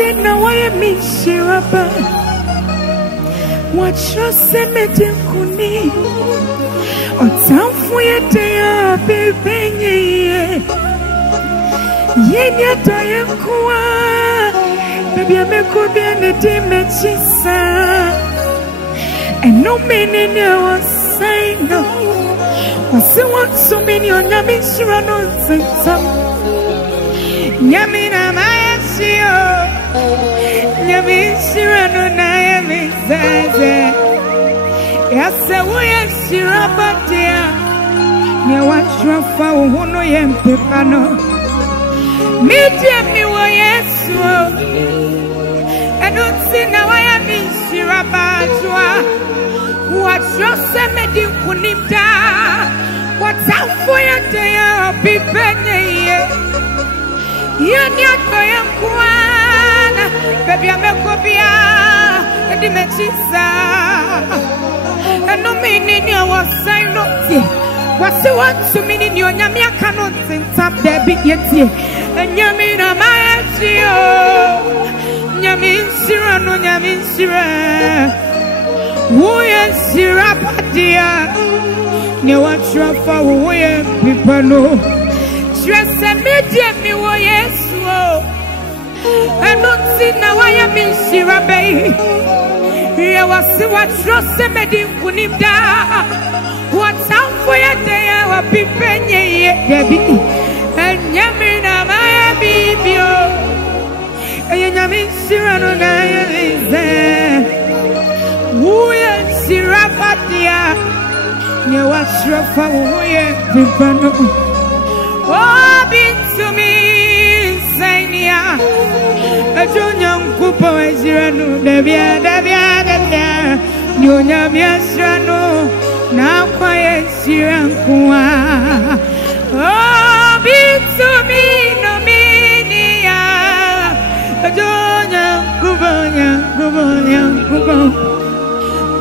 see no way me shiraba. What you say me dinkuni? O time for your day, baby. Yenya doye kuwa, baby amekubi anede mechisa. And no meaning you was saying no. Was the one so many on the mission on some Yamina Mayasio Yamishirano Nayami Zaze. Yes, I will see Rabatia. You watch your foul Hono Yam Pepano. Medium, you were yes. I don't see now I am in Shirabatua. What's your semedi kunimda? What's out for your day of Pipenny? You're not going to baby, I'm a copia, a dimension. And no meaning you was sign up. What's the one to mean in your Yamia cannot think up there big yet? And Yamina Mayasio Yamin Sirano Yamin Sira. Who is Sirapatia? You want to for where people know. Stress a medium, me, oh, yes, I don't see now I am in Sirabe. Here was what trust a medium Kunimda. What's out for your day? I will be penny, Debbie. And Yamina, my baby. And Yamin Sirano, I is there. Who is Sirapatia? You watch your fire, people. Oh, be to me, Sania. A junior couple is your new Devia. You know, yes, now quiet, Sirankua. Oh, be to me, no media. A junior couple.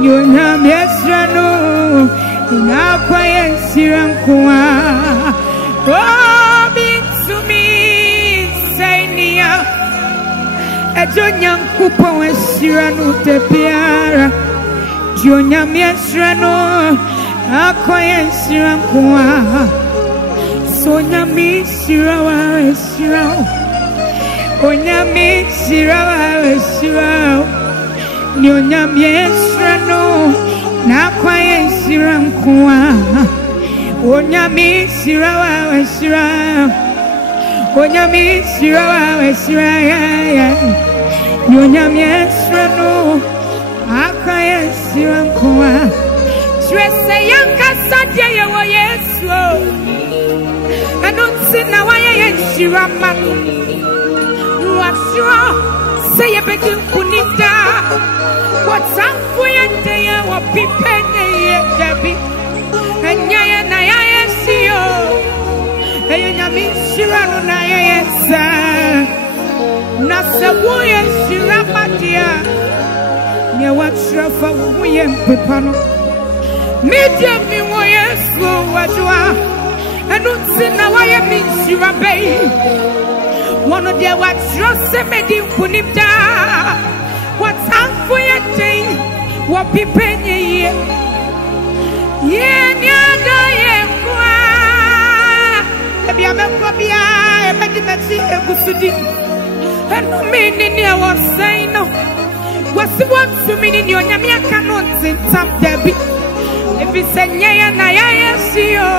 You know, yes, now quiet, Sirankua. Oh, be to me, Sania. A junior couple is Sirano de Piara. Junior Miesrano, a quiet Sirankua. Sonia me, Sirawa, Sirao. Onya me, Sirawa, Sirao. Nyonya Miesrano, na quiet Sirankua. Onyami Sirawa Sira. Onyami Sirawa Sira. Onyami Sirano. Akaya Sirankua. Stress a young Casadia, you were yes. I don't see now I am Shirama. You are sure. Say a bit of Punita. What's up for your day? What people Debbie. And I see you. And I mean, Shirano, I Nasa Woya Shirapatia. You watch your for William Pepano. Medium, you were yes, what you are. I don't see now I am in Shirabe. One of their watch your semedi punimda. What's up for your day? What people ye? Yeah, I am a copia, a Busudi. And no meaning I was saying no. What's the one to mean in your Yamia cannot sing some Debbie? If it's a Yaya, I see you.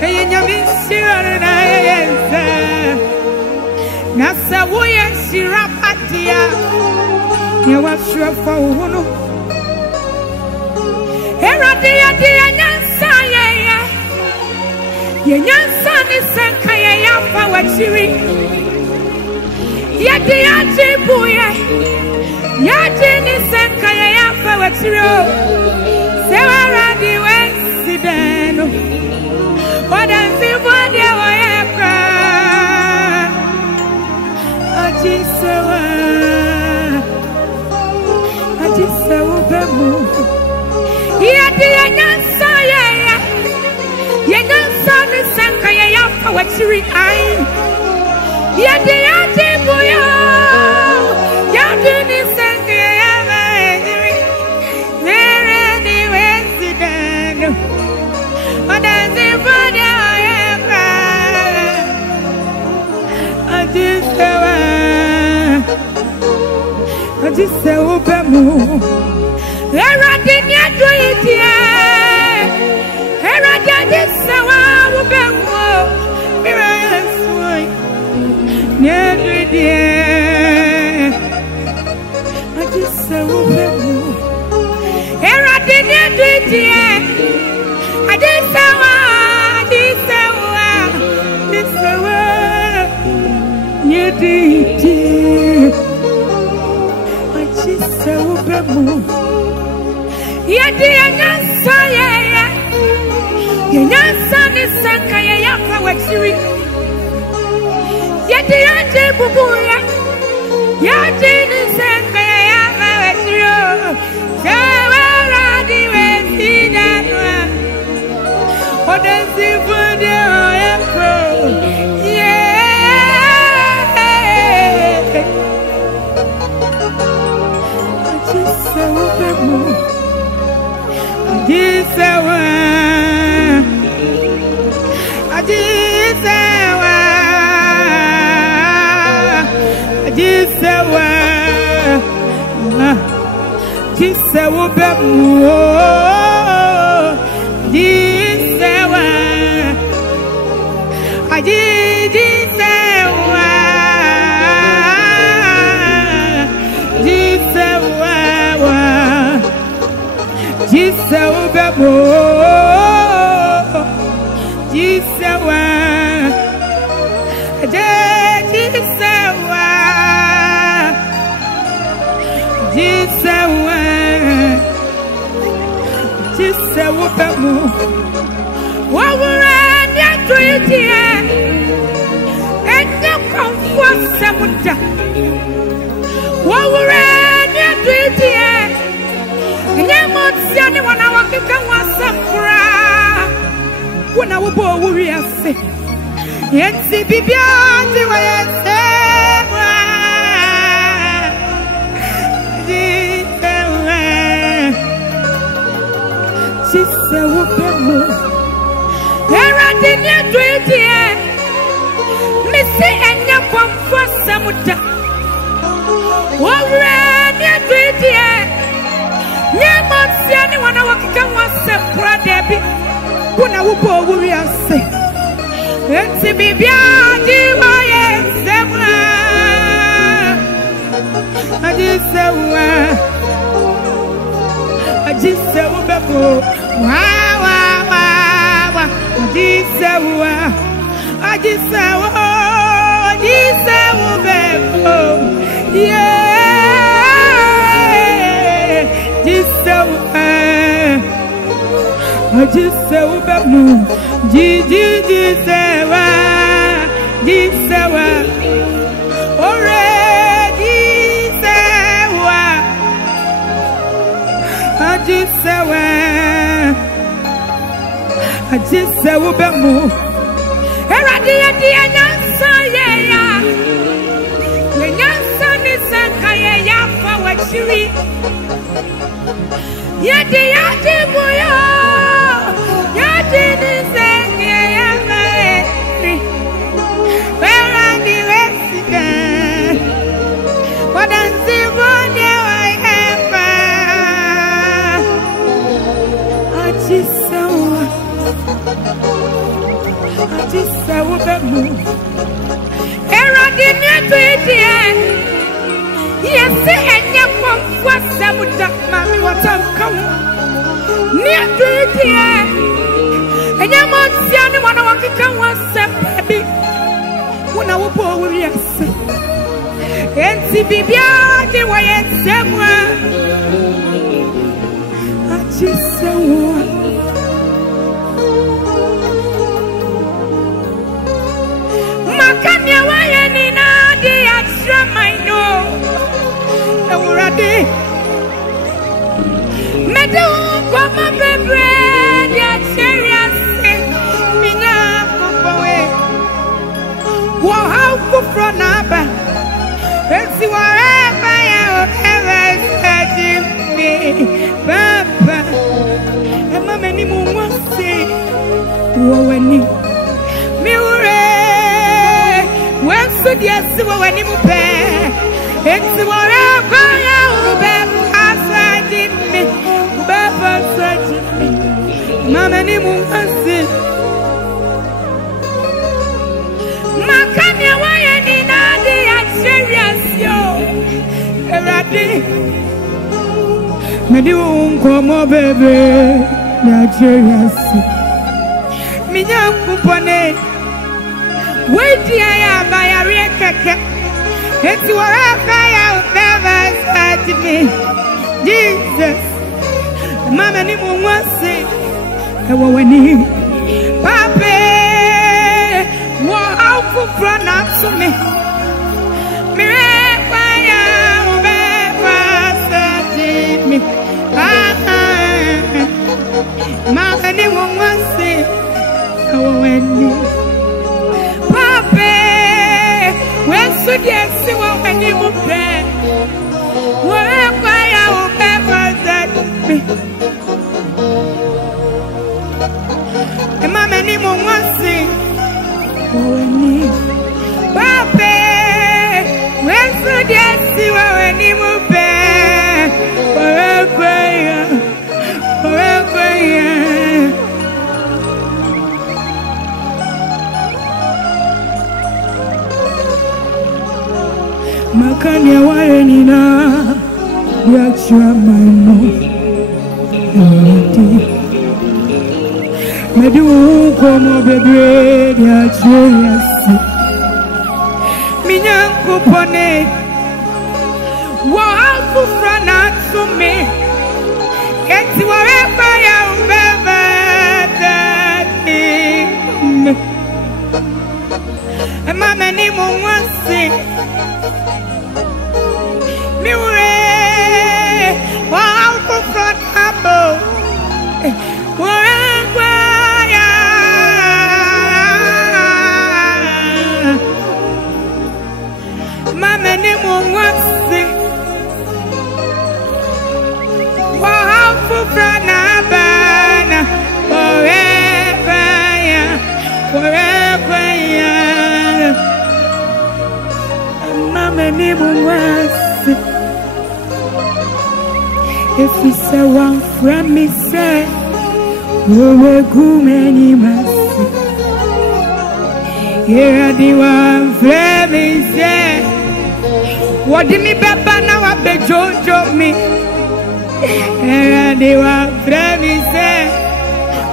And Yamin Sira and I answer. Nasa Woya Sirapatia. You are sure for Uno. Heradia, dear Yansaya. Yansan is Sankaya for what she read. Yadi Buya. Yadin is Sankaya for what she wrote. Sarah the West Sidano. What does it want you? I just so bad. Yeah, dear Yansaya. Yansan is Sankaya for what she read. Yeah, dear Buya. Ajise ubemu Eradi do it yeah Eradi ajise wa ubemu Mirasoi Nyedri Ajise ubemu Eradi do it yeah Ajise wa Nyedri Ajise ubemu Yedi yansa ya Yansa ni sanka ya yafa wachiri Yedi yanje bubuya Yedi ni sanka ya yafa wachiri Shawara diwe sidanwa Odensi fude oyeko Ajise ubemu Ajisewa Ajisewa Ajisewa Ajisewa bemu Ajisewa Ajisewa Ajisewa Jisewa bemo Jisewa Jisewa Jisewa Jisewa bemo Wawura nyatu itie Enye konfwa semuda Wawura nyatu itie Nyamotsia wana wakika wasafra Kuna wubo wuri ase Yensi bibiati wa yesewa Jisewa Jisewa bemo Eradi nyetu itie Misi enye kwa mfasa muda Wawure nyetu itie Nyamotsia wana wakika wasafra debi Kuna wubo wuri ase Yensi bibiati wa yesewa Ajisewa Ajisewa bemo Wa Ajisewa Ajisewa Ajisewa bemo Yeah Ajisewa Ajisewa bemo Jisewa Jisewa Ore Jisewa Ajisewa Ajisewa bemo Eradi nyansa ya Nyansa ni sanka ya yafa wachiri Yedi buyo Yedi ni sanka ya yafa Eradi wesika Wadansi bonye wa hefa Ajisewa Ajisewa bemo Eradi nyetu itie Yesi enye kwa mfwasa muda Mami watamkamu Nyetu itie Enye motsiani wana wakika wase baby Una wupo wuri ase Ensi bibiati wa yesewa Ajisewa Makanya waya ni nadi atramaino Ewurade Medu kwa mabebre Dia cheriase Minya kupawe Wahau kufro naba Ensi wareba ya Okeva Sajimi Baba Ema meni mumwase Waweni Miure Wensu diasi waweni mupe Ensi wareba ya many mungasi makanya waya ni nadi serious yo eradi medi unkomo bebe na serious minya kupone wedi aya ba ya rekeke eti waka ya never start me Jesus mama ni mungasi ewo wani pape wo auku pronounce to me miracle ya never start me mama ni mungasi ewo wani pape when so dear see what when you move back wherever I will never that me and my many more see when you pape when so dear see what when you move back wherever makanya wale nina yachwa mano eti medu komo bebe yachwa yasi minyanku pone wa afu frana tsume eti warefa ya ubebe dati mama ni mungwasi miure wow for front abo waya mama ni mungwasi wow for front abana waya mama ni mungwasi. If we say one from me say, we're good many mercy. Here the one from me say, what did me papa now I be jojo me? Here the one from me say,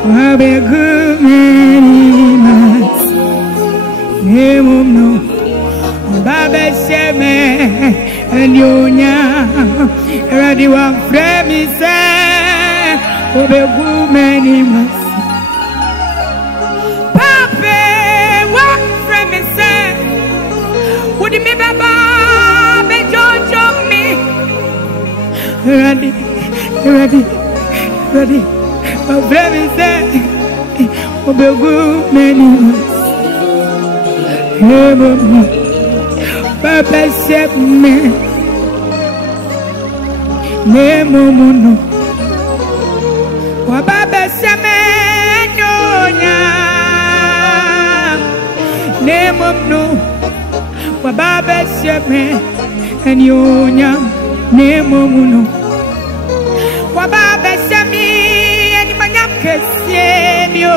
we're good many mercy. Name no, Baba Sheme. And you know, ready one frame is there. Oh, be woman, he must. Papa, what frame is there? Would you be Baba? Be Jojo me. Ready. My frame is there. Oh, be woman, he must. Papa said me, Nemo Muno. Wa Baba said me, Nemo no. Wa Baba said me, and you Nemo Muno. Wa Baba said me, and Manyam Kessenio,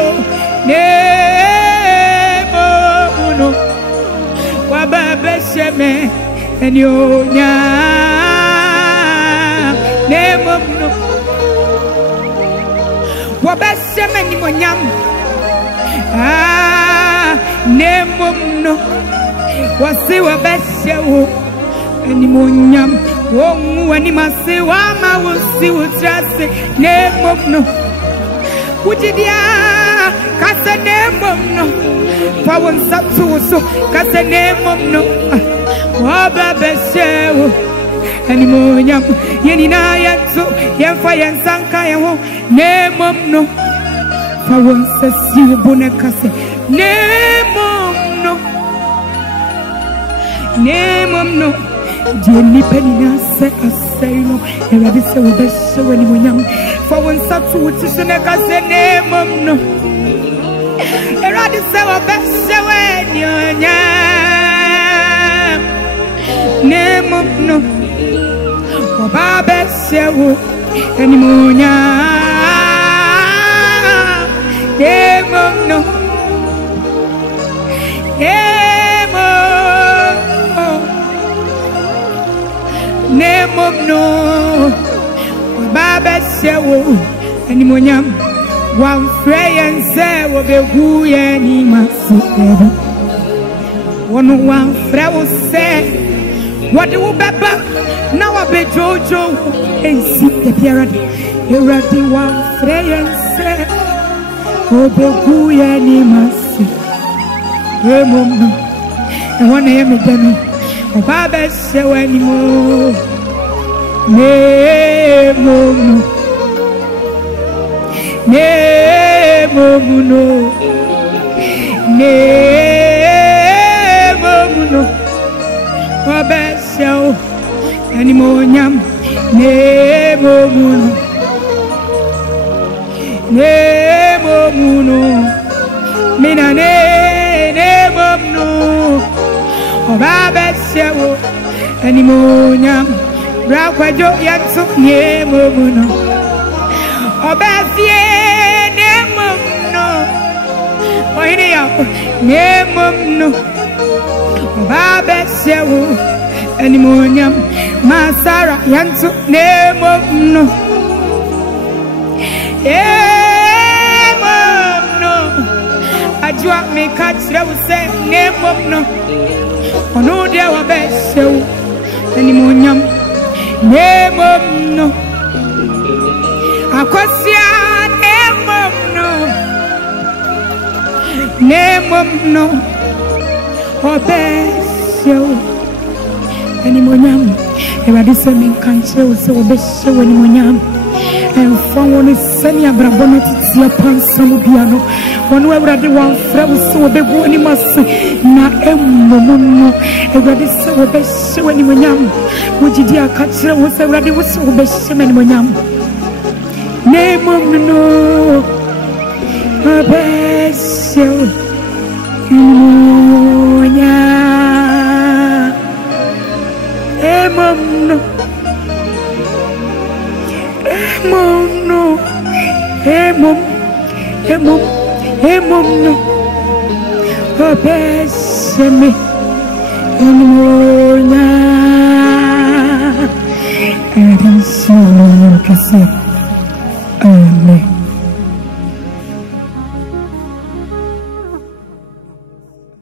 Nemo Muno. Wa Baba Sheme and you name of no Wa Baba Sheme ni monyam name of no Wa se wa Baba Shewo ni monyam wo mu ani mase wa ma wo si wo trase name of no Wujidia kase name of no Pawon Satu so kase name of no Baba Shewo anymore yam yenina yatso yemfa yensanka yeho name of no Pawon Sasi bone kase name of no Jenny Penina se aseno Eradi se wabeshe weni mwenyam Pawon Satu utisune kase name of no Eradi se wabeshe weni mwenyam Name of no Baba Shewo Animonya Nemomno, Nemomno, Baba Sewo, and Monyam, one frey and say, will be who any must one frey will say, what do Baba now? I be Jojo and see the period. You're ready, one frey and say, will be who any must Nemomno, and one name is Demi, Baba Sewo anymore. Nemomno, Nemomno, Nemomno, Obeseo, Animonium, Nemomno, Nemomno, Minane, Nemomno, Obeseo, Animonium. Rakwajo yansu nemomno Obafie nemomno Ohine yako nemomno Obabesewo Animonyam Masara yansu nemomno Nemomno Ajwa mekachira use nemomno Onude wabesewo Animonyam Nemomno Akosia Nemomno Obeseo Animonyam Eradisa minkanche use obeseo animonyam Enfawone seni abrabona titia pansamu biano Wanu evradi wanfra use obegu animasi Na emomono Eradisa obeseo animonyam Wujidi akachira wose uradi wose ubeshime ni monyam Nemomno Obeseo Monya Nemomno Nemomno Obeseme Monya Amen.